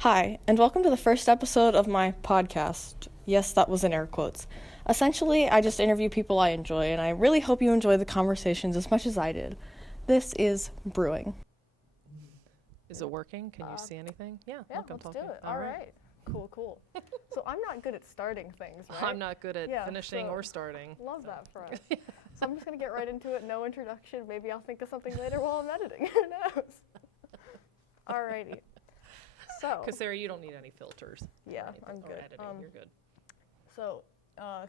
Hi, and welcome to the first episode of my podcast. Yes, that was in air quotes. Essentially, I just interview people I enjoy, and I really hope you enjoy the conversations as much as I did. This is Brewing. Is it working? Can you see anything? Yeah, look, I'm let's talking. do it. All right. Cool. So I'm not good at starting things, right? I'm not good at finishing or starting. Love that for us. So I'm just going to get right into it, no introduction. Maybe I'll think of something later while I'm editing. Who knows? Alrighty. So. Because Sarah, you don't need any filters. Yeah, I'm good. Editing, you're good. So,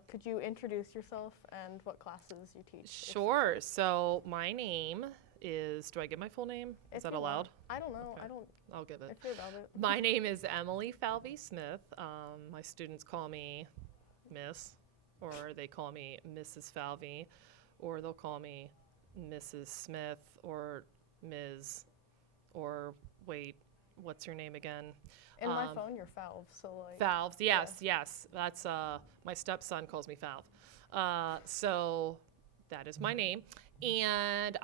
could you introduce yourself and what classes you teach? Sure. So my name is, do I give my full name? Is that allowed? I don't know. Okay. I'll give it. If you're about it. My name is Emily Falvey Smith. My students call me Miss, or they call me Mrs. Falvey, or they'll call me Mrs. Smith, or Ms., or wait, what's your name again? In my phone, you're Falv, so like. Falv, yes. That's, my stepson calls me Falv. So that is my name. And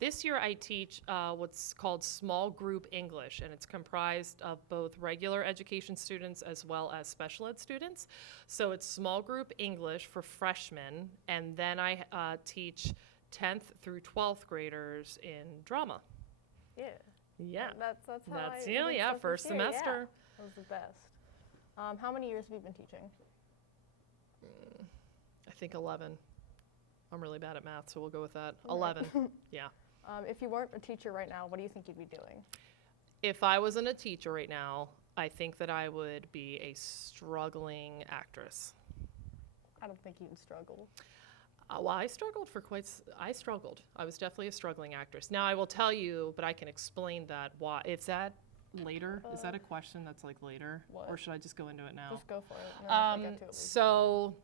this year I teach what's called small group English, and it's comprised of both regular education students as well as special ed students. So it's small group English for freshmen, and then I teach 10th through 12th graders in drama. Yeah. Yeah. That's That's you, yeah, first semester. Yeah. That was the best. How many years have you been teaching? I think 11. I'm really bad at math, so we'll go with that. 11, yeah. If you weren't a teacher right now, what do you think you'd be doing? If I wasn't a teacher right now, I think that I would be a struggling actress. I don't think you'd struggle. Well, I struggled. I was definitely a struggling actress. Now, I will tell you, but I can explain that. Why? Is that later? Is that a question that's like later? What? Or should I just go into it now? Just go for it. No, if I get to it, So,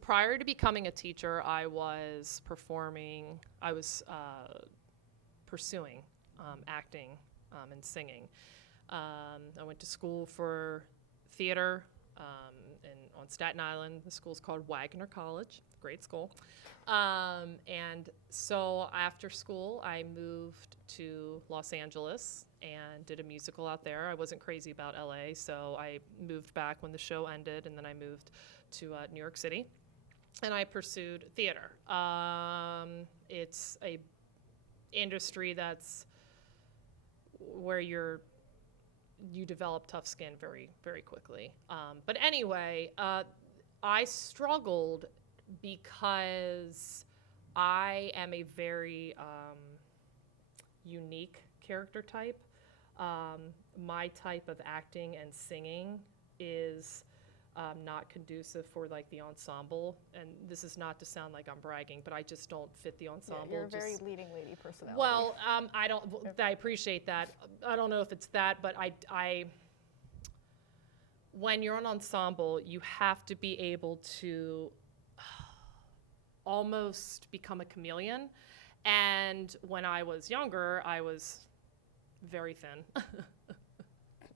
prior to becoming a teacher, I was pursuing acting and singing. I went to school for theater on Staten Island. The school's called Wagner College, great school. And so after school, I moved to Los Angeles and did a musical out there. I wasn't crazy about LA, so I moved back when the show ended, and then I moved to New York City. And I pursued theater. It's a industry that's where you develop tough skin very, very quickly. But anyway, I struggled because I am a very unique character type. My type of acting and singing is not conducive for like the ensemble, and this is not to sound like I'm bragging, but I just don't fit the ensemble. Yeah, you're a very leading lady personality. Well, I appreciate that. I don't know if it's that, but when you're an ensemble, you have to be able to almost become a chameleon. And when I was younger, I was very thin.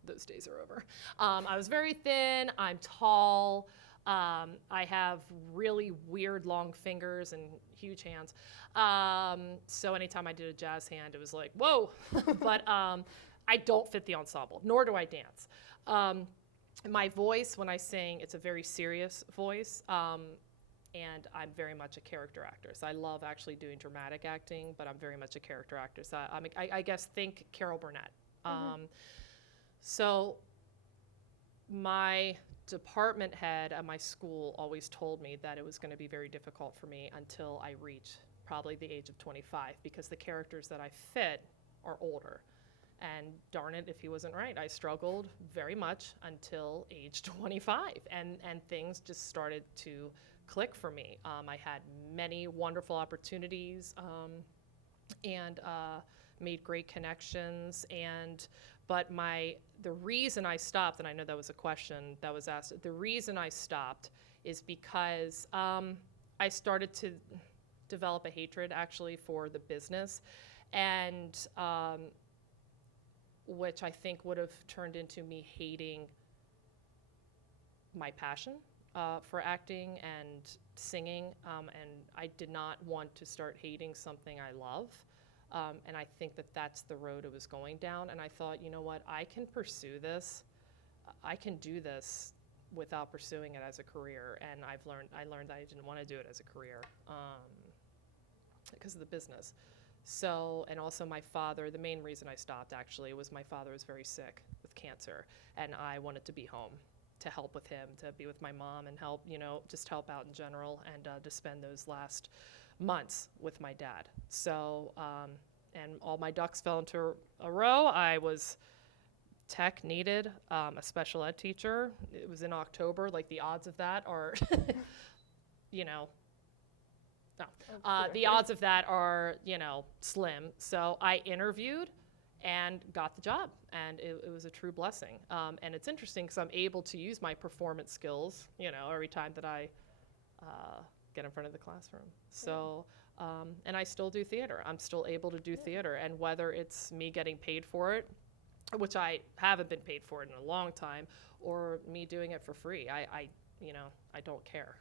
Those days are over. I was very thin, I'm tall, I have really weird long fingers and huge hands. So anytime I did a jazz hand, it was like, whoa. But I don't fit the ensemble, nor do I dance. My voice, when I sing, it's a very serious voice, and I'm very much a character actress. I love actually doing dramatic acting, but I'm very much a character actress. I guess think Carol Burnett. So my department head at my school always told me that it was going to be very difficult for me until I reach probably the age of 25, because the characters that I fit are older. And darn it, if he wasn't right, I struggled very much until age 25, and things just started to click for me. I had many wonderful opportunities and made great connections, but the reason I stopped, and I know that was a question that was asked, the reason I stopped is because I started to develop a hatred actually for the business, and which I think would have turned into me hating my passion for acting and singing, and I did not want to start hating something I love. And I think that that's the road it was going down. And I thought, you know what, I can pursue this. I can do this without pursuing it as a career. And I learned that I didn't want to do it as a career because of the business. So, and also my father, the main reason I stopped actually was my father was very sick with cancer, and I wanted to be home to help with him, to be with my mom and help, just help out in general, and to spend those last months with my dad. So, and all my ducks fell into a row. I was tech needed, a special ed teacher. It was in October, like the odds of that are, the odds of that are, slim. So I interviewed and got the job, and it was a true blessing. And it's interesting because I'm able to use my performance skills, every time that I get in front of the classroom. So, and I still do theater. I'm still able to do theater, and whether it's me getting paid for it, which I haven't been paid for it in a long time, or me doing it for free, I don't care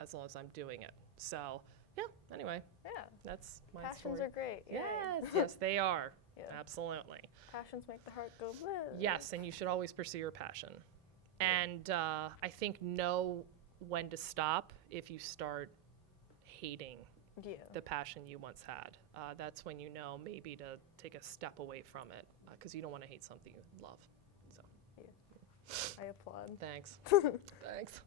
as long as I'm doing it. So. Yeah, anyway. Yeah. That's my Passions story. are great. Yes, they are. Yeah. Absolutely. Passions make the heart go blue. Yes, and you should always pursue your passion. And I think know when to stop if you start hating the passion you once had. That's when you know maybe to take a step away from it, because you don't want to hate something you love. So. Yeah. I applaud. Thanks. Thanks.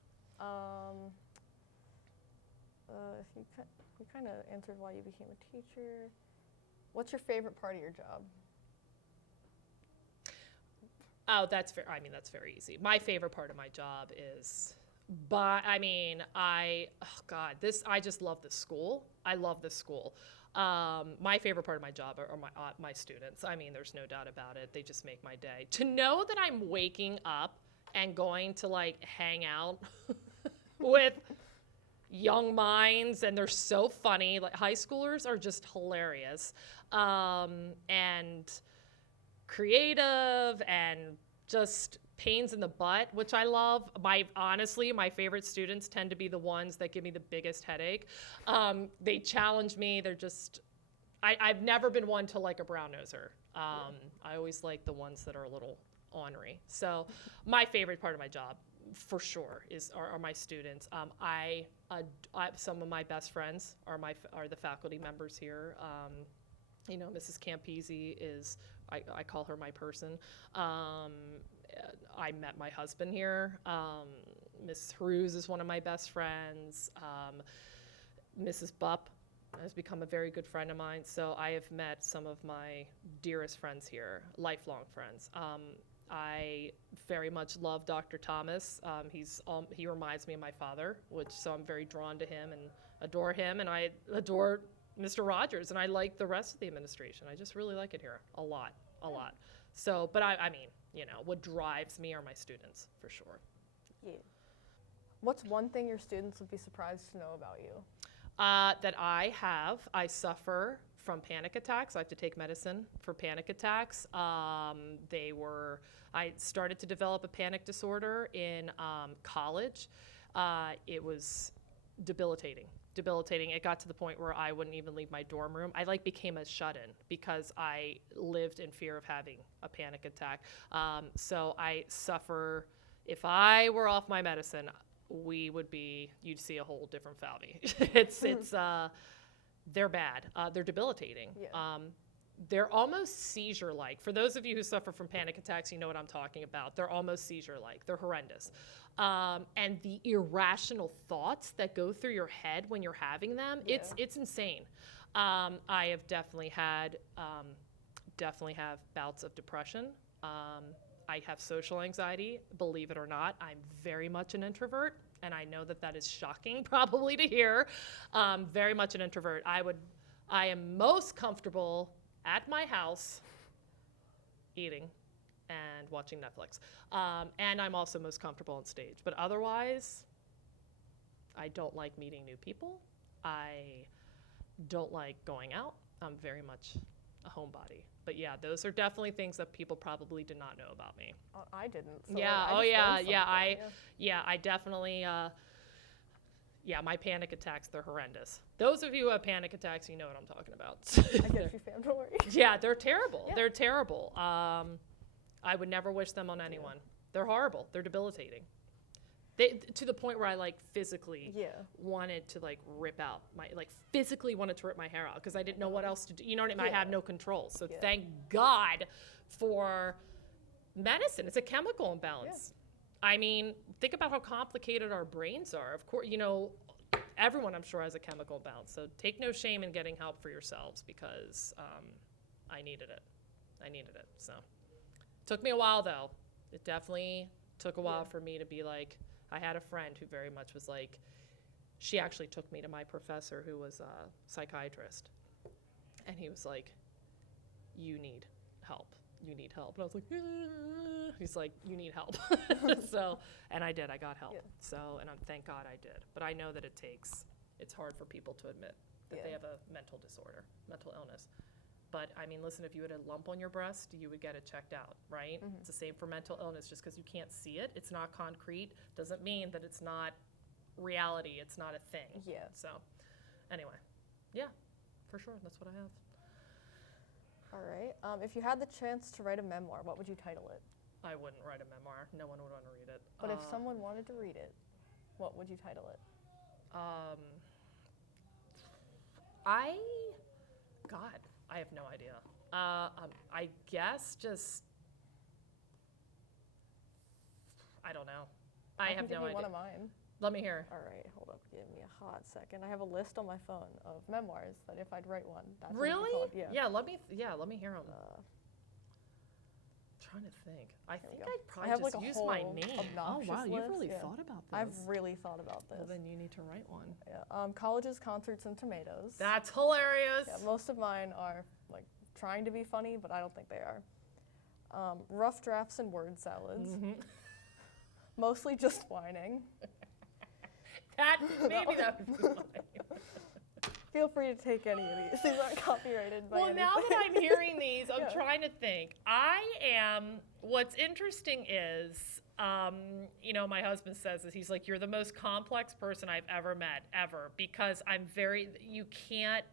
You kind of answered why you became a teacher. What's your favorite part of your job? Oh, that's very easy. My favorite part of my job is, I just love the school. I love the school. My favorite part of my job are my students. There's no doubt about it. They just make my day. To know that I'm waking up and going to hang out with young minds, and they're so funny. High schoolers are just hilarious, and creative, and just pains in the butt, which I love. Honestly, my favorite students tend to be the ones that give me the biggest headache. They challenge me. They're just, I've never been one to like a brown noser. I always like the ones that are a little ornery. So my favorite part of my job, for sure, are my students. Some of my best friends are the faculty members here. Mrs. Campisi is, I call her my person. I met my husband here. Mrs. Hruz is one of my best friends. Mrs. Bupp has become a very good friend of mine. So I have met some of my dearest friends here, lifelong friends. I very much love Dr. Thomas. He reminds me of my father, so I'm very drawn to him and adore him, and I adore Mr. Rogers, and I like the rest of the administration. I just really like it here a lot. So, but what drives me are my students, for sure. Yeah. What's one thing your students would be surprised to know about you? That I suffer from panic attacks. I have to take medicine for panic attacks. I started to develop a panic disorder in college. It was debilitating. It got to the point where I wouldn't even leave my dorm room. I became a shut-in because I lived in fear of having a panic attack. So I suffer. If I were off my medicine, you'd see a whole different Falvey. They're bad. They're debilitating. Yeah. They're almost seizure-like. For those of you who suffer from panic attacks, you know what I'm talking about. They're almost seizure-like. They're horrendous. And the irrational thoughts that go through your head when you're having them, it's insane. I have definitely have bouts of depression. I have social anxiety. Believe it or not, I'm very much an introvert, and I know that is shocking probably to hear. Very much an introvert. I am most comfortable at my house eating and watching Netflix. And I'm also most comfortable on stage. But otherwise, I don't like meeting new people. I don't like going out. I'm very much a homebody. But yeah, those are definitely things that people probably did not know about me. I didn't. So Yeah. I definitely. Yeah, my panic attacks, they're horrendous. Those of you who have panic attacks, you know what I'm talking about. I get you, fam. Don't worry. Yeah, they're terrible. Yeah. They're terrible. I would never wish them on anyone. They're horrible. They're debilitating. To the point where I like physically wanted to like rip out physically wanted to rip my hair out because I didn't know what else to do. You know what I mean? I have no control. So thank God for medicine. It's a chemical imbalance. I mean, think about how complicated our brains are. Of course, you know, everyone I'm sure has a chemical imbalance. So take no shame in getting help for yourselves because I needed it. So took me a while though. It definitely took a while for me to be like, I had a friend who very much was like, she actually took me to my professor who was a psychiatrist. And he was like, you need help. And I was like, he's like, you need help. So, and I did, I got help. So, and thank God I did. But I know that it's hard for people to admit that they have a mental disorder, mental illness. But I mean, listen, if you had a lump on your breast, you would get it checked out, right? It's the same for mental illness. Just because you can't see it, it's not concrete, doesn't mean that it's not reality. It's not a thing. Yeah. So, anyway, yeah, for sure. That's what I have. All right. If you had the chance to write a memoir, what would you title it? I wouldn't write a memoir. No one would want to read it. But if someone wanted to read it, what would you title it? I have no idea. I guess just, I don't know. I have no idea. One of mine. Let me hear. All right, hold up. Give me a hot second. I have a list on my phone of memoirs that if I'd write one, that's really? what it'd be called. Yeah. Let me hear them. Trying to think. I think I'd probably just use my name. Oh wow, you've really thought about this. I've really thought about this. Well, then you need to write one. Yeah. Colleges, concerts, and tomatoes. That's hilarious. Yeah, most of mine are like trying to be funny, but I don't think they are. Rough drafts and word salads. Mostly just whining. That would be funny. Feel free to take any of these. These aren't copyrighted by anything. Now that I'm hearing these, I'm trying to think. What's interesting is, you know, my husband says this, he's like, you're the most complex person I've ever met, ever, because you can't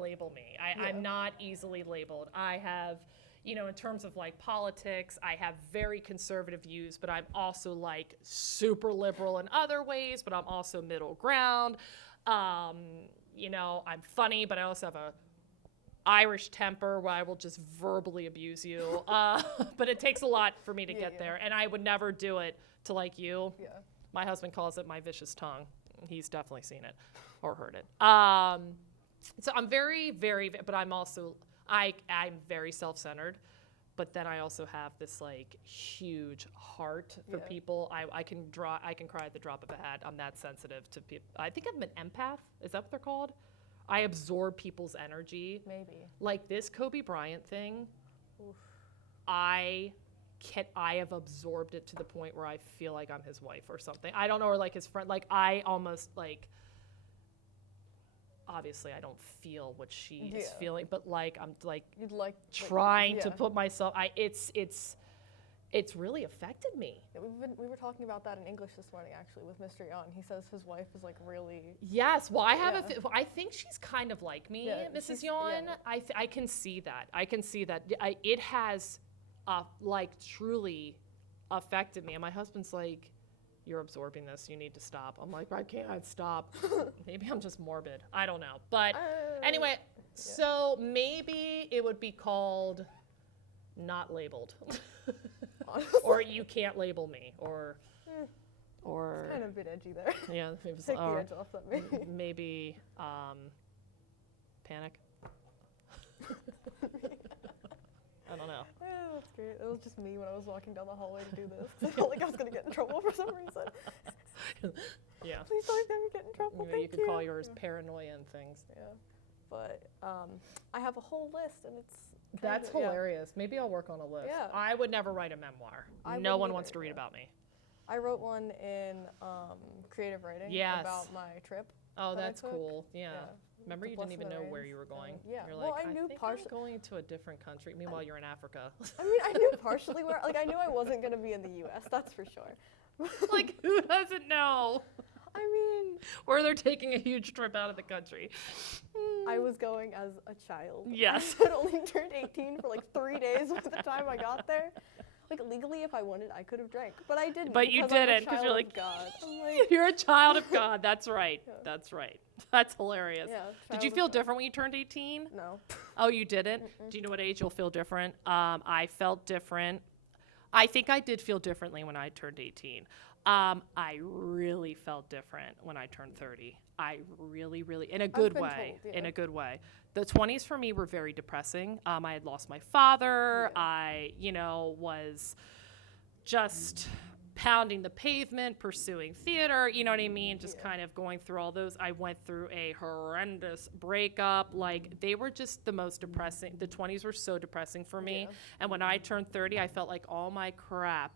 label me. I'm not easily labeled. I have, you know, in terms of like politics, I have very conservative views, but I'm also like super liberal in other ways, but I'm also middle ground. You know, I'm funny, but I also have a Irish temper where I will just verbally abuse you. But it takes a lot for me to get there, and I would never do it to like you. Yeah. My husband calls it my vicious tongue. He's definitely seen it or heard it. So I'm very, very, but I'm also, I'm very self-centered. But then I also have this like huge heart for people. I can cry at the drop of a hat. I'm that sensitive to people. I think I'm an empath. Is that what they're called? I absorb people's energy. Maybe. Like this Kobe Bryant thing. Oof. I have absorbed it to the point where I feel like I'm his wife or something. I don't know, or like his friend. Like I almost like. Obviously, I don't feel what she is feeling, but like I'm like trying to put myself. It's really affected me. Yeah, we were talking about that in English this morning actually with Mr. Yon. He says his wife is like really. Yes, well, I think she's kind of like me, Mrs. Yon. Yeah. I can see that. It has, like truly, affected me. And my husband's like, you're absorbing this, you need to stop. I'm like, I can't stop. Maybe I'm just morbid. I don't know. But anyway, so maybe it would be called not labeled. Or you can't label me. Or it's kind of a bit edgy there. Yeah. Maybe, take the edge off that maybe. Maybe panic. I don't know. Yeah, that's great. It was just me when I was walking down the hallway to do this. I felt like I was going to get in trouble for some reason. Yeah. Please don't let me get in trouble. You could call yours paranoia and things. Yeah. But I have a whole list, and it's. That's hilarious. Maybe I'll work on a list. Yeah. I would never write a memoir. No one wants to read about me. I wrote one in creative writing about my trip. Oh, that's cool. Yeah. Remember, you didn't even know where you were going. Yeah. You're well, like, I knew partially. I'm going to a different country. Meanwhile, you're in Africa. I mean, I knew partially where. Like, I knew I wasn't going to be in the U.S. That's for sure. Like, who doesn't know? I mean, Or they're taking a huge trip out of the country. I was going as a child. Yes. I had only turned 18 for like 3 days by the time I got there. Like, legally, if I wanted, I could have drank, but I didn't. But you because I'm a didn't, 'cause you're child like, of God. I'm like, You're a child of God. That's right. Yeah. That's right. That's hilarious. yeah. Did child you of feel God. different when you turned 18? No. Oh, you didn't? Do you know what age you'll feel different? I felt different. I think I did feel differently when I turned 18. I really felt different when I turned 30. I really, in a good been way. told, yeah. In a good way. The 20s for me were very depressing. I had lost my father. Yeah. I, was just pounding the pavement, pursuing theater, you know what I mean? Just Yeah. kind of going through all those. I went through a horrendous breakup. Like, they were just the most depressing. The 20s were so depressing for me. Yeah. And when I turned 30, I felt like all my crap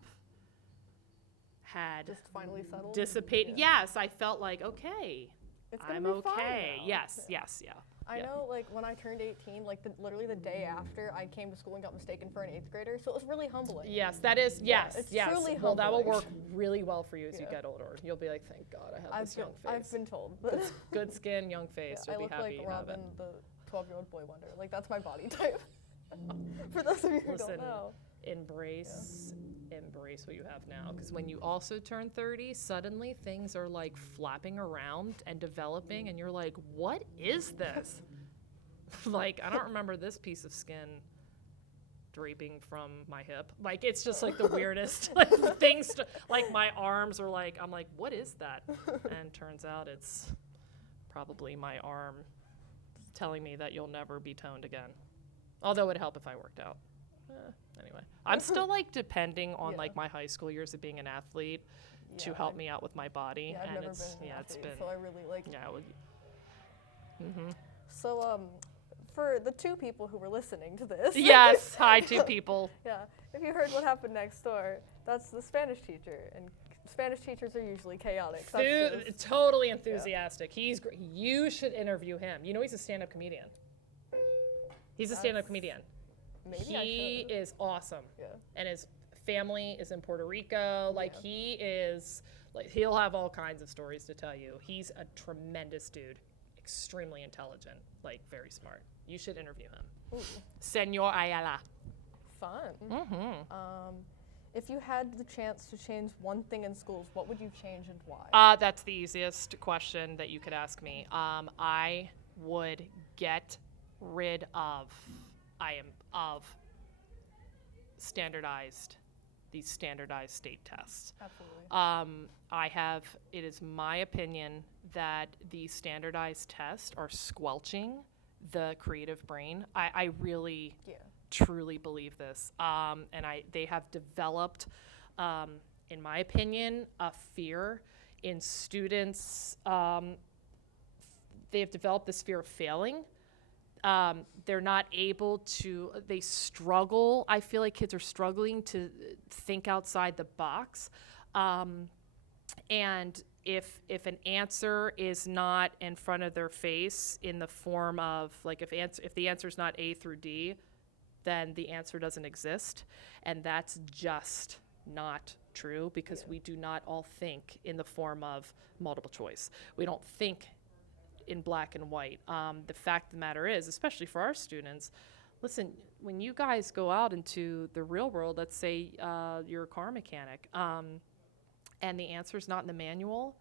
had Just finally settled. dissipated. Yeah. Yes, I felt like, okay, It's gonna I'm be fine okay. now. Yes, Yeah. yes, yeah. I Yeah. know, like, when I turned 18, like, literally the day after, I came to school and got mistaken for an 8th grader, so it was really humbling. Yes, that is, Yeah, yes, it's yes. truly Well, that will humbling. work really well for you as you Yeah. get older. You'll be like, thank God I have I've this young been, face. I've been told. But Good skin, young face. I You'll look be happy like you have it. Robin, the 12-year-old boy wonder. Like, that's my body type. For those of you who Listen, don't know. embrace what you have now, because when you also turn 30, suddenly things are like flapping around and developing, and you're like, what is this? Like, I don't remember this piece of skin draping from my hip. Like, it's just like the weirdest like things like my arms are like, I'm like, what is that? And turns out it's probably my arm telling me that you'll never be toned again. Although it'd help if I worked out. Anyway, I'm still like depending on Yeah. like my high school years of being an athlete to Yeah, help me out with my body. Yeah, I've and never it's been an it's athlete, been so I really like. yeah, it would, So, for the 2 people who were listening to this. yes, hi to people. Yeah, if you heard what happened next door, that's the Spanish teacher, and Spanish teachers are usually chaotic. That's just- Totally enthusiastic. He's great. You should interview him. You know he's a stand-up comedian. He's a stand-up comedian. maybe I He should. is awesome. Yeah. And his family is in Puerto Rico. Like, Yeah. he is, like, he'll have all kinds of stories to tell you. He's a tremendous dude, extremely intelligent, like, very smart. You should interview him. Ooh, Senor Ayala. fun. Mm-hmm. If you had the chance to change one thing in schools, what would you change and why? That's the easiest question that you could ask me. I would get rid of these standardized state tests. Absolutely. It is my opinion that these standardized tests are squelching the creative brain. I really Yeah. truly believe this. They have developed, in my opinion, a fear in students. They have developed this fear of failing. They're not able to, they struggle. I feel like kids are struggling to think outside the box. And if an answer is not in front of their face in the form of, like, if the answer is not A through D, then the answer doesn't exist. And that's just not true, because we do not all think in the form of multiple choice. We don't think in black and white. The fact of the matter is, especially for our students, listen, when you guys go out into the real world, let's say you're a car mechanic, and the answer's not in the manual,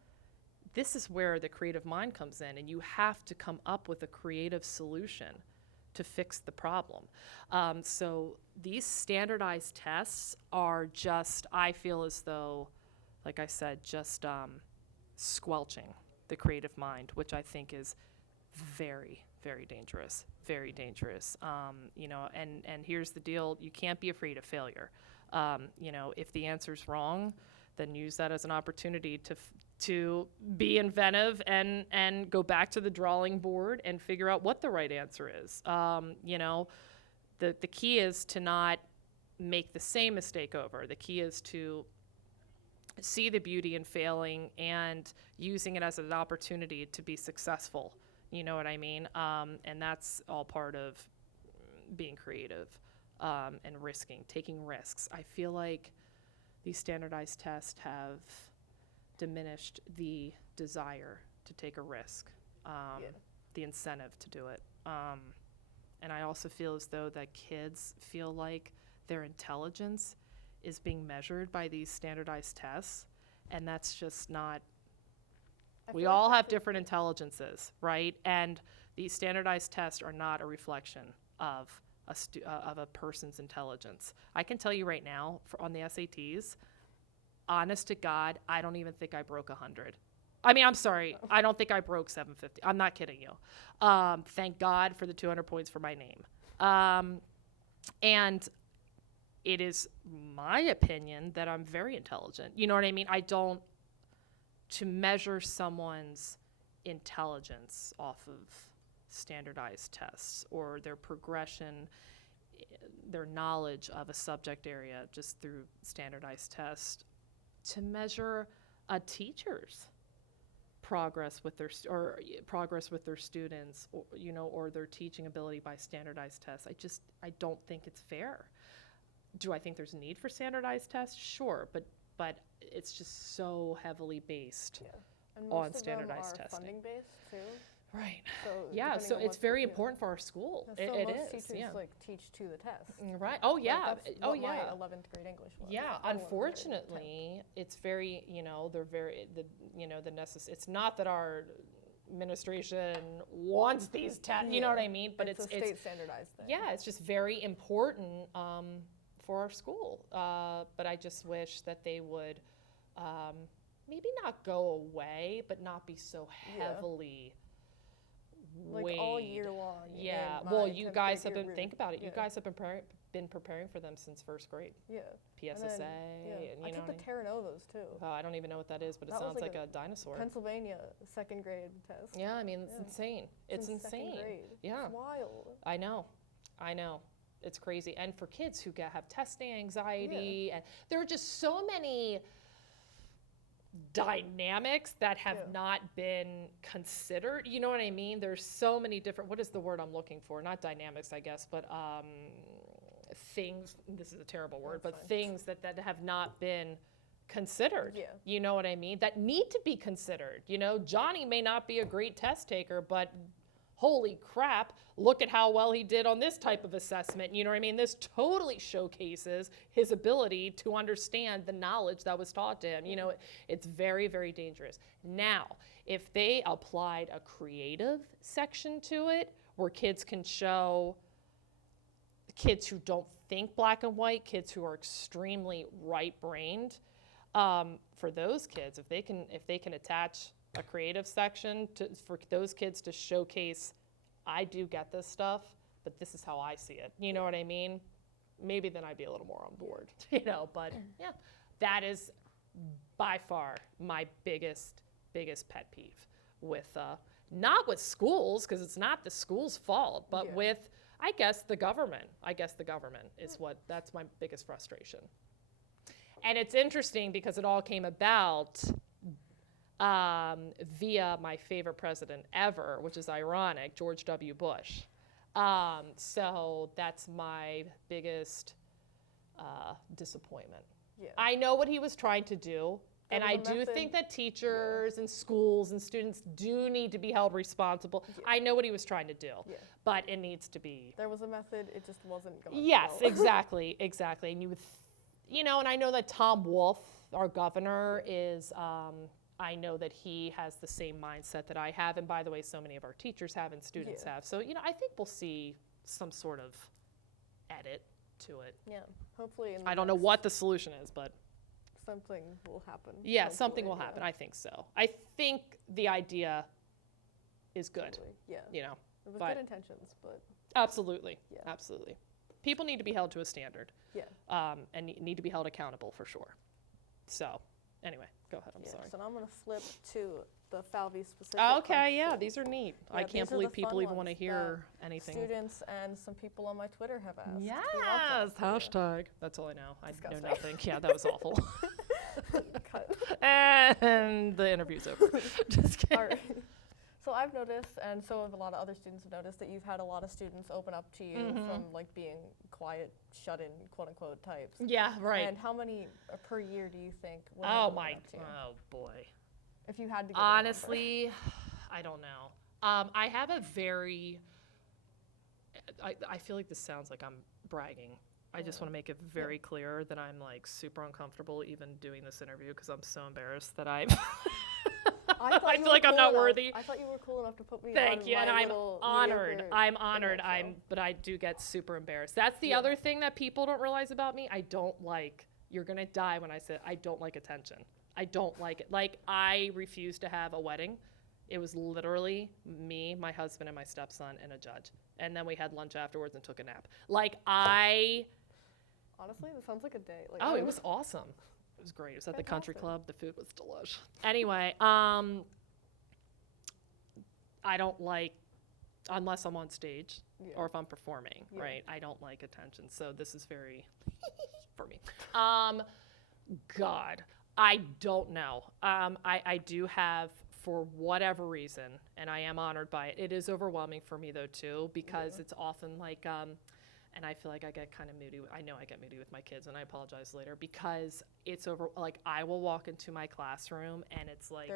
this is where the creative mind comes in, and you have to come up with a creative solution to fix the problem. So these standardized tests are just, I feel as though, like I said, just squelching the creative mind, which I think is very, very dangerous, very dangerous. And here's the deal: you can't be afraid of failure. If the answer's wrong, then use that as an opportunity to be inventive and go back to the drawing board and figure out what the right answer is. The key is to not make the same mistake over. The key is to see the beauty in failing and using it as an opportunity to be successful. You know what I mean? And that's all part of being creative and taking risks. I feel like these standardized tests have diminished the desire to take a risk, the incentive to do it. And I also feel as though that kids feel like their intelligence is being measured by these standardized tests, and that's just not. We all have different intelligences, right? And these standardized tests are not a reflection of a person's intelligence. I can tell you right now, on the SATs, honest to God, I don't even think I broke 100. I mean, I'm sorry, I don't think I broke 750. I'm not kidding you. Thank God for the 200 points for my name. And it is my opinion that I'm very intelligent. You know what I mean? To measure someone's intelligence off of standardized tests or their progression, their knowledge of a subject area just through standardized tests, to measure a teacher's progress with their students, or their teaching ability by standardized tests. I don't think it's fair. Do I think there's a need for standardized tests? Sure, but it's just so heavily based on standardized testing. Funding based too. Right. So so it's very important for our school. So it most is. teachers teach to the test. Right. Oh yeah. That's what my 11th grade English was. Yeah. Unfortunately, it's very. They're very. It's not that our administration wants these tests. You know what I mean? But it's a state standardized thing. Yeah. It's just very important for our school. But I just wish that they would maybe not go away, but not be so heavily. All year long. Yeah. Well, you guys have been, think about it. You guys have been preparing for them since first grade. Yeah. PSSA. I took the Terra Novas too. Oh, I don't even know what that is, but it sounds like a dinosaur. Pennsylvania 2nd grade test. Yeah, I mean, it's insane. It's insane. 2nd grade. Yeah. It's wild. I know. It's crazy. And for kids who have testing anxiety, and there are just so many dynamics that have not been considered. You know what I mean? There's so many different, what is the word I'm looking for? Not dynamics, I guess, but things, this is a terrible word, but things that have not been considered. Yeah. You know what I mean? That need to be considered. Johnny may not be a great test taker, but holy crap, look at how well he did on this type of assessment. You know what I mean? This totally showcases his ability to understand the knowledge that was taught to him. It's very, very dangerous. Now, if they applied a creative section to it, where kids can show kids who don't think black and white, kids who are extremely right-brained, for those kids, if they can attach a creative section for those kids to showcase, I do get this stuff, but this is how I see it. You know what I mean? Maybe then I'd be a little more on board, but yeah, that is by far my biggest pet peeve with, not with schools, because it's not the school's fault, but with, I guess the government is that's my biggest frustration. And it's interesting because it all came about via my favorite president ever, which is ironic, George W. Bush. So that's my biggest disappointment. Yeah. I know what he was trying to do, and I do think that teachers and schools and students do need to be held responsible. Yeah. I know what he was trying to do, but it needs to be. There was a method, it just wasn't going well. Exactly. And you would, and I know that Tom Wolf, our governor, is, I know that he has the same mindset that I have, and by the way, so many of our teachers have and students have. So, I think we'll see some sort of edit to it. Yeah, hopefully. I don't know what the solution is, but something will happen. Yeah, hopefully. Something will happen. I think so. I think the idea is good. Yeah. It was good intentions, but. Absolutely. Yeah. Absolutely. People need to be held to a standard. Yeah. And need to be held accountable for sure. So, anyway, go ahead. I'm sorry. So I'm going to flip to the Falvey specific. Okay, yeah, these are neat. I can't believe people even want to hear anything. Students and some people on my Twitter have asked. Yes, hashtag. That's all I know. I know nothing. Yeah, that was awful. Cut. And the interview's over. Just kidding. All right. So I've noticed, and so have a lot of other students have noticed, that you've had a lot of students open up to you from like being quiet, shut-in, quote-unquote types. Yeah, right. And how many per year do you think would Oh have opened my, up to you? oh boy. If you had to give Honestly, I don't know. I have a very, I feel like this sounds like I'm bragging. I just want to make it very clear that I'm like super uncomfortable even doing this interview because I'm so embarrassed that I'm. I feel like I'm not worthy. I thought you were cool enough to put me Thank on you, and my I'm little honored. mediocre I'm honored. internet show. But I do get super embarrassed. That's the other thing that people don't realize about me. I don't like. You're gonna die when I say I don't like attention. I don't like it. Like I refuse to have a wedding. It was literally me, my husband, and my stepson, and a judge. And then we had lunch afterwards and took a nap. Like I. Honestly, this sounds like a day. Like, Oh, it was awesome. It was great. It was at the country Fantastic. club. The food was delish. Anyway, I don't like, unless I'm on stage or if I'm performing, right? I don't like attention. So this is very for me. God, I don't know. I do have, for whatever reason, and I am honored by it. It is overwhelming for me though too, because it's often like, and I feel like I get kind of moody. I know I get moody with my kids, and I apologize later because it's over. Like I will walk into my classroom and it's like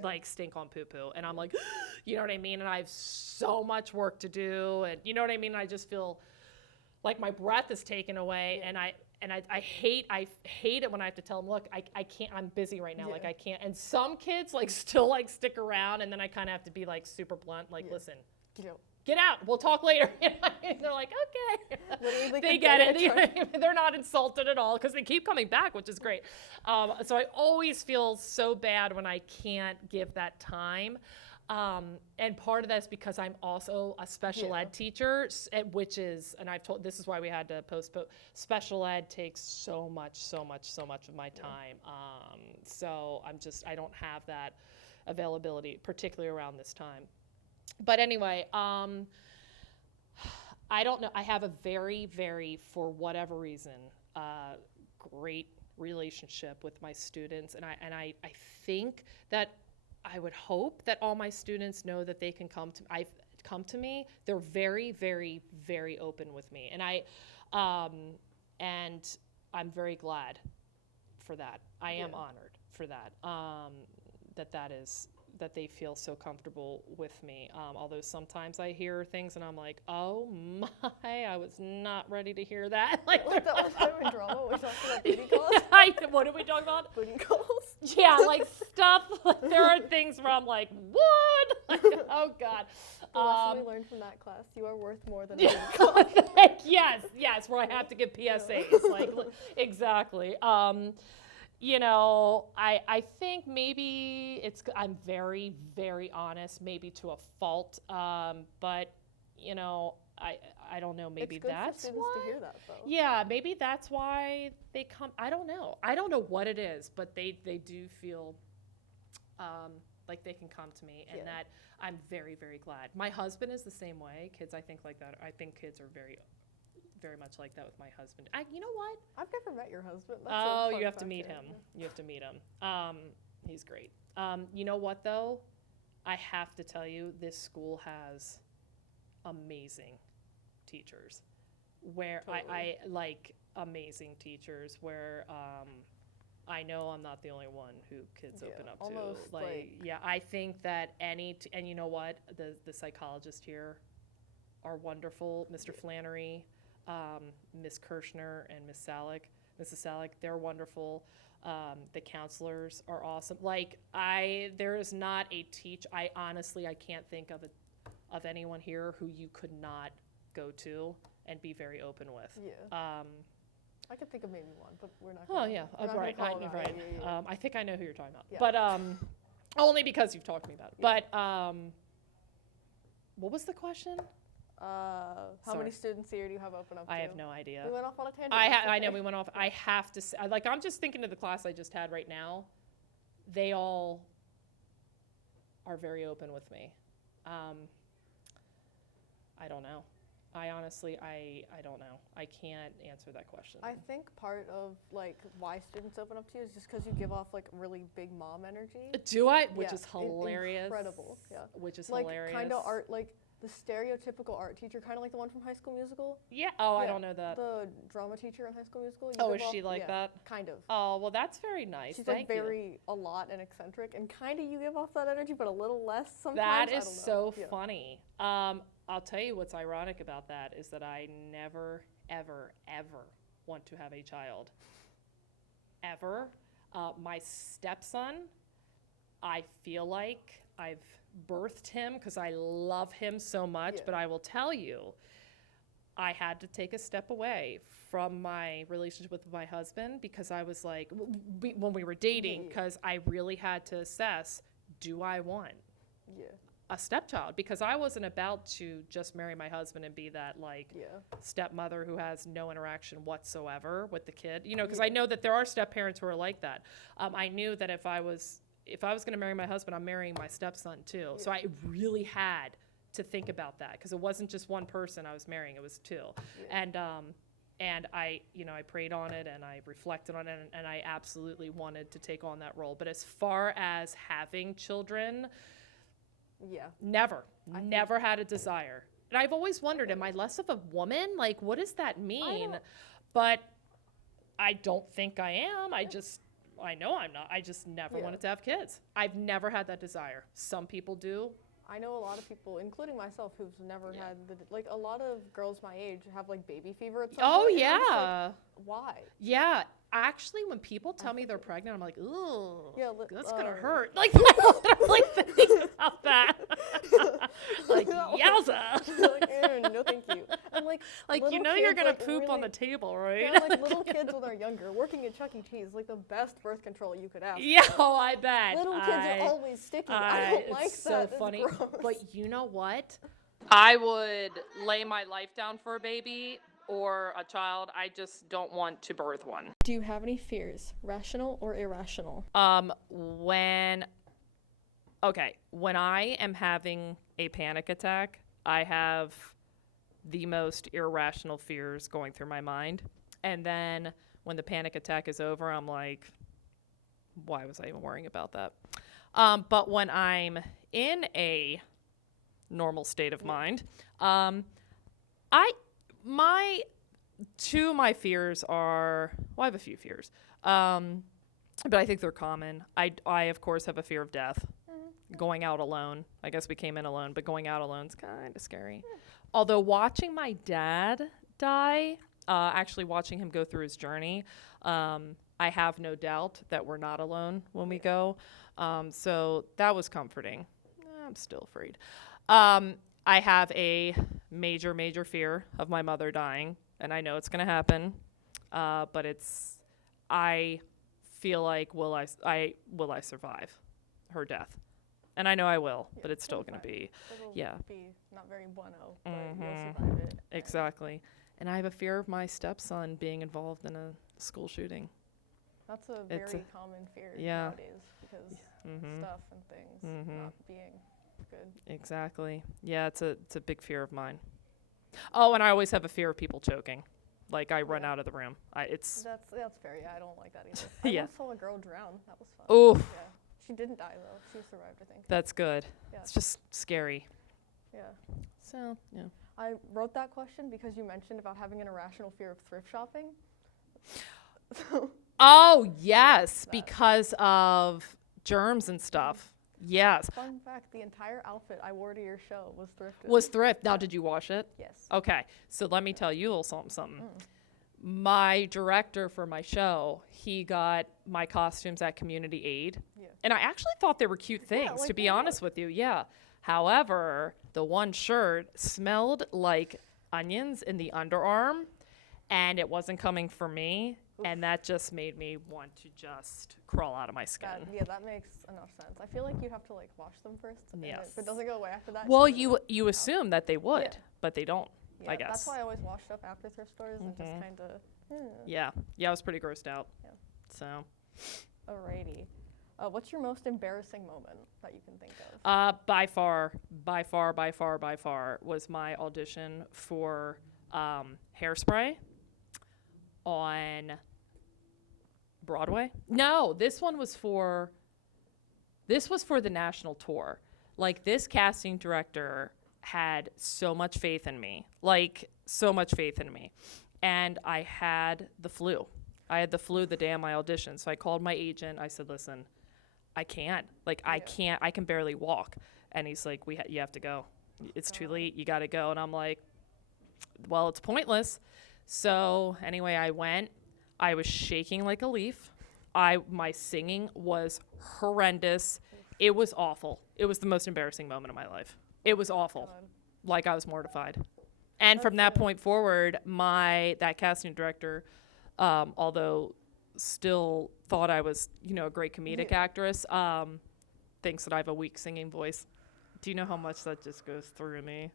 like stink on poo poo, and I'm like, you know what I mean? And I have so much work to do, and you know what I mean? I just feel like my breath is taken away, and I hate it when I have to tell them, look, I can't. I'm busy right now. Like I can't. And some kids like still like stick around, and then I kind of have to be like super blunt, like listen. Get out. We'll talk later. And they're like, okay. They get it. They're not insulted at all because they keep coming back, which is great. So I always feel so bad when I can't give that time. And part of that is because I'm also a special ed teacher, which is, and I've told, this is why we had to postpone. Special ed takes so much of my time. So I don't have that availability, particularly around this time. But anyway, I don't know. I have a very, very, for whatever reason, great relationship with my students, and I think that I would hope that all my students know that they can come to me. They're very, very, very open with me, and I'm very glad for that. I am honored for that. That they feel so comfortable with me. Although sometimes I hear things and I'm like, oh my, I was not ready to hear that. Like that one time in drama, we talked about booty calls. What did we talk about? Booty calls. Yeah, like stuff. Like, there are things where I'm like, what? Like, oh God. The lesson we learned from that class, you are worth more than a booty call. yes, where I have to give PSAs. Like, exactly. You know, I think maybe I'm very, very honest, maybe to a fault, but, you know, I don't know, maybe it's good that's for students why. to hear that, though. Yeah, maybe that's why they come. I don't know. I don't know what it is, but they do feel like they can come to me, and that I'm very, very glad. My husband is the same way. Kids, I think like that. I think kids are very, very much like that with my husband. You know what? I've never met your husband. That's you have to meet him. You have to meet him. He's great. You know what, though? I have to tell you, this school has amazing teachers. Where I like amazing teachers where I know I'm not the only one who kids open up to. I think that and you know what? The psychologists here are wonderful. Mr. Flannery, Ms. Kirshner, and Ms. Salick, they're wonderful. The counselors are awesome. Like there is not a I honestly can't think of anyone here who you could not go to and be very open with. Yeah. I could think of maybe one, but we're not. Oh yeah, right. Yeah. I think I know who you're talking about, Yeah. but only because you've talked to me about it. Yeah. But what was the question? How many students here do you have open up to? I have no idea. We went off on a tangent. I know we went off. I have to say, like, I'm just thinking of the class I just had right now. They all are very open with me. I don't know. I honestly, I don't know. I can't answer that question. I think part of like why students open up to you is just because you give off like really big mom energy. Do I? Which Yeah, is hilarious. Incredible. Yeah. Which is Like hilarious. kind of art, like the stereotypical art teacher, kind of like the one from High School Musical. Yeah. Oh, I Yeah, don't know that. The drama teacher in High School Musical. You Oh, give is she off- like yeah, that? Kind of. Oh, well, that's very nice. She's Thank like you. very a lot and eccentric, and kind of you give off that energy, but a little less sometimes. That I is don't know. so Yeah. funny. I'll tell you what's ironic about that is that I never, ever, ever want to have a child. Ever. My stepson, I feel like I've birthed him because I love him so much, Yeah. but I will tell you, I had to take a step away from my relationship with my husband because I was like, when we were dating, Yeah. because I really had to assess, do I want Yeah. a stepchild? Because I wasn't about to just marry my husband and be that like Yeah. stepmother who has no interaction whatsoever with the kid, you know, because Yeah. I know that there are step parents who are like that. I knew that if I was going to marry my husband, I'm marrying my stepson too. So I really had to think about that because it wasn't just one person I was marrying, it was two. Yeah. And I, you know, I prayed on it and I reflected on it and I absolutely wanted to take on that role. But as far as having children, Yeah. never think- had a desire. And I've always wondered, am I less of a woman? Like, what does that mean? don't- But I don't think I am. I know I'm not. I just never Yeah. wanted to have kids. I've never had that desire. Some people do. I know a lot of people, including myself, who've never Yeah. had like a lot of girls my age have like baby fever at some Oh, point. And I'm just yeah. like, why? Yeah. Actually, when people tell me they're pregnant, I'm like, ooh, Yeah, that's going to hurt. Like, yeah. I literally think about that. Like, yowza. Like, no, thank you. And like, Like, you little know you're kids, going to like, poop on really- the table, right? Yeah, like little kids when they're younger, working at Chuck E. Cheese, like the best birth control you could ask. Yeah, for. oh, I bet. Little kids are always sticky. I don't like it's that. so funny. It's gross. But you know what? I would lay my life down for a baby or a child. I just don't want to birth one. Do you have any fears, rational or irrational? When I am having a panic attack, I have the most irrational fears going through my mind. And then when the panic attack is over, I'm like, why was I even worrying about that? But when I'm in a normal state of mind, my fears are, well, I have a few fears. But I think they're common. I of course have a fear of death. Going out alone. I guess we came in alone, but going out alone is kind of scary. Although watching my dad die, actually watching him go through his journey, I have no doubt that we're not alone when we go. So that was comforting. I'm still afraid. I have a major, major fear of my mother dying, and I know it's going to happen. But I feel like will I survive her death? And I know I will, but it's still going to be, It'll yeah. be not very bueno, but Mhm. you'll survive it. Exactly. And I have a fear of my stepson being involved in a school shooting. That's a It's very common fear yeah. nowadays because Mhm. stuff and things Mhm. not being good. Exactly. Yeah, it's a big fear of mine. Oh, and I always have a fear of people choking. Like I run Yeah. out of the room. It's That's fair. Yeah, I don't like that either. I Yeah. once saw a girl drown. That was fun. oof, Yeah. She didn't die though. She survived, I think. that's good. Yeah. It's just scary. Yeah. So, yeah. I wrote that question because you mentioned about having an irrational fear of thrift shopping. So, Oh, yes, that. because of germs and stuff. Yes. fun fact, the entire outfit I wore to your show was thrifted. Was thrift. Now, did you wash it? Yes. Okay, so let me tell you a little something. My director for my show, he got my costumes at Community Aid. Yeah. And I actually thought they were cute things, like to be they honest with you. Yeah. However, the one shirt smelled like onions in the underarm, and it wasn't coming from me. And that just made me want to just crawl out of my skin. That makes enough sense. I feel like you have to like wash them first. And Yes. if it doesn't go away after that. Well, then- you assume that they would, Yeah. but they don't, yeah, I guess. That's why I always wash up after thrift stores and just Mhm. kind of. Yeah, I was pretty grossed out. Yeah. So, Alrighty. What's your most embarrassing moment that you can think of? By far was my audition for Hairspray on Broadway. No, this was for the national tour. Like, this casting director had so much faith in me, and I had the flu. The day of my audition. So I called my agent. I said, listen, I can't. I can barely walk. And he's like, you have to go. It's too late. You got to go. And I'm like, well, it's pointless. So anyway, I went. I was shaking like a leaf. My singing was horrendous. It was awful. It was the most embarrassing moment of my life. It was awful. God. I was mortified. And from that point forward, that casting director, although still thought I was, a great comedic actress, thinks that I have a weak singing voice. Do you know how much that just goes through me?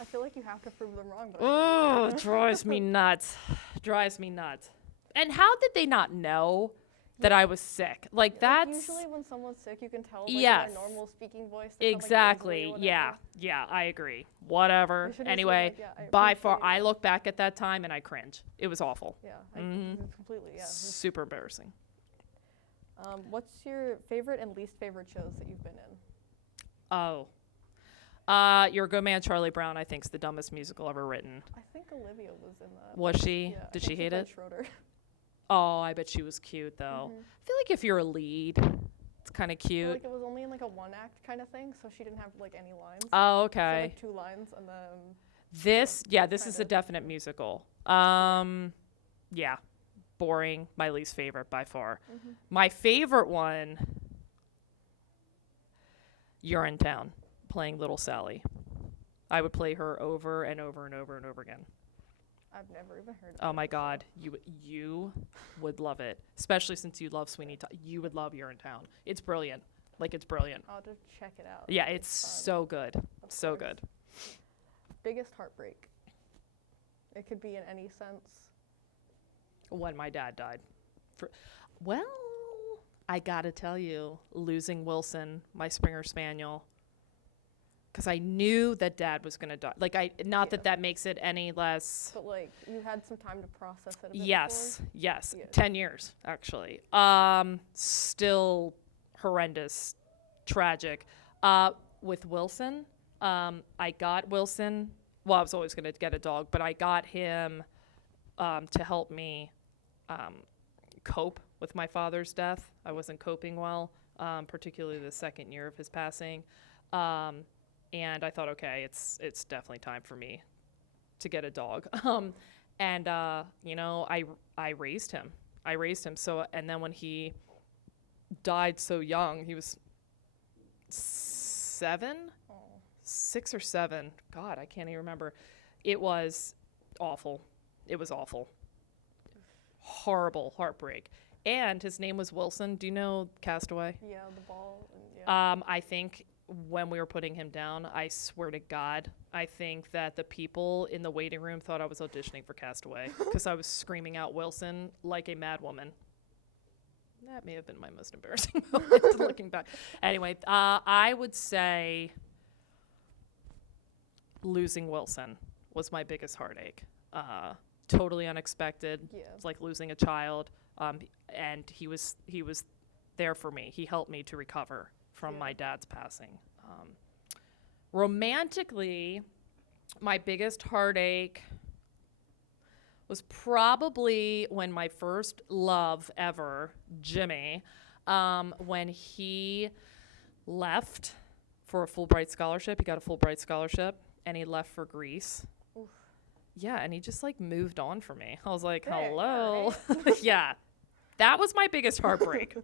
I feel like you have to prove them wrong. But Oh, it drives me nuts. And how did they not know that I was sick? That's... Usually when someone's sick, you can tell Yes. in their normal speaking voice. They sound, Exactly. nasally or whatever. Yeah, I agree. Whatever. You should just be Anyway, I by far, appreciate I it. look back at that time and I cringe. It was awful. Yeah, completely, yeah. Super embarrassing. What's your favorite and least favorite shows that you've been in? Oh. Your Good Man, Charlie Brown, I think, is the dumbest musical ever written. I think Olivia was in that. Was she? Yeah, Did she hate played it? Schroeder. Oh, I bet she was cute, though. I feel like if you're a lead, it's kind of I feel cute. like it was only in a one-act kind of thing, so she didn't have any lines. Oh, She had, okay. 2 lines, and then This is a kinda. definite musical. Yeah. Boring. My least favorite by far. My favorite one, Urinetown, playing Little Sally. I would play her over and over and over and over again. I've never even heard of Oh it, my so- God, you would love it, especially since you love Sweeney Todd. You would love Urinetown. It's brilliant. It's brilliant. I'll just check it out. Yeah, it's fun. so good. Of So course. good. Biggest heartbreak. It could be in any sense. When my dad died. Well, I gotta tell you, losing Wilson, my Springer Spaniel, because I knew that Dad was gonna die. Not that that makes it any less. But you had some time to process it a bit Yes. Yeah. 10 years, actually. Still horrendous, tragic. With Wilson, I got Wilson. Well, I was always going to get a dog, but I got him to help me cope with my father's death. I wasn't coping well, particularly the second year of his passing. And I thought, okay, it's definitely time for me to get a dog. I raised him. So, and then when he died so young, he was 7, 6 or 7. God, I can't even remember. It was awful. Horrible heartbreak. And his name was Wilson. Do you know Castaway? Yeah, the ball. And I think when we were putting him down, I swear to God, I think that the people in the waiting room thought I was auditioning for Castaway because I was screaming out Wilson like a mad woman. That may have been my most embarrassing moment looking back. Anyway, I would say losing Wilson was my biggest heartache. Totally unexpected. Yeah. It's like losing a child. And he was there for me. He helped me to recover from my dad's passing. Romantically, my biggest heartache was probably when my first love ever, Jimmy, when he left for a Fulbright scholarship. He got a Fulbright scholarship, and he left for Greece. Oof. Yeah, and he just moved on for me. I was like, Dang, hello. Yeah, that was my biggest heartbreak.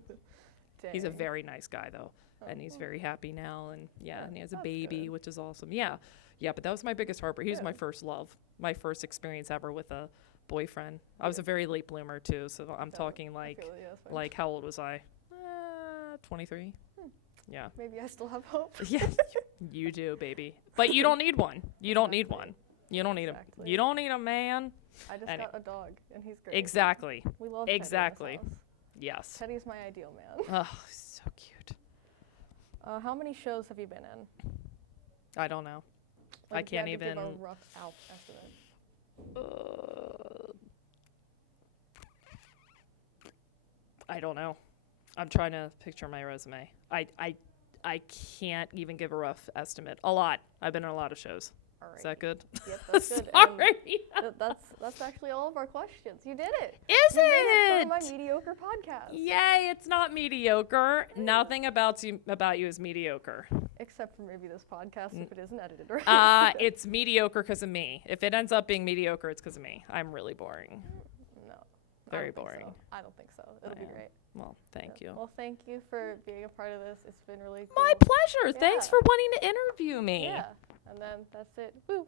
He's a Dang. very nice guy, though, and he's very happy now, and and he has a that's baby, good. which is awesome. Yeah, but that was my biggest heartbreak. He was Yeah. my first love, my first experience ever with a boyfriend. I was a very late bloomer, too, so I'm talking I feel it, yeah, it's fine. how old was I? 23. Yeah. Maybe I still have hope. Yeah, you do, baby. But you don't need one. You don't need one. You don't need him. Exactly. You don't need a man. I just Any- got a dog, and he's great. Exactly. We love Teddy in this Exactly. house. Yes. Teddy's my ideal man. Oh, so cute. How many shows have you been in? I don't know. Like, I if you had can't to give even. a rough estimate. I don't know. I'm trying to picture my resume. I can't even give a rough estimate. A lot. I've been in a lot of shows. All right. Is that good? Yep, that's good. Sorry. And that's actually all of our questions. You did it. Is You made it it? for my mediocre podcast. Yay! It's not mediocre. Nothing about you is mediocre. Except for maybe this podcast, if it isn't edited right. It's mediocre because of me. If it ends up being mediocre, it's because of me. I'm really boring. No. Very I don't think boring. so. I don't think so. It'll be great. Well, thank you. Well, thank you for being a part of this. It's been really cool. My pleasure. Thanks Yeah. for wanting to interview me. Yeah. And then that's it. Woo.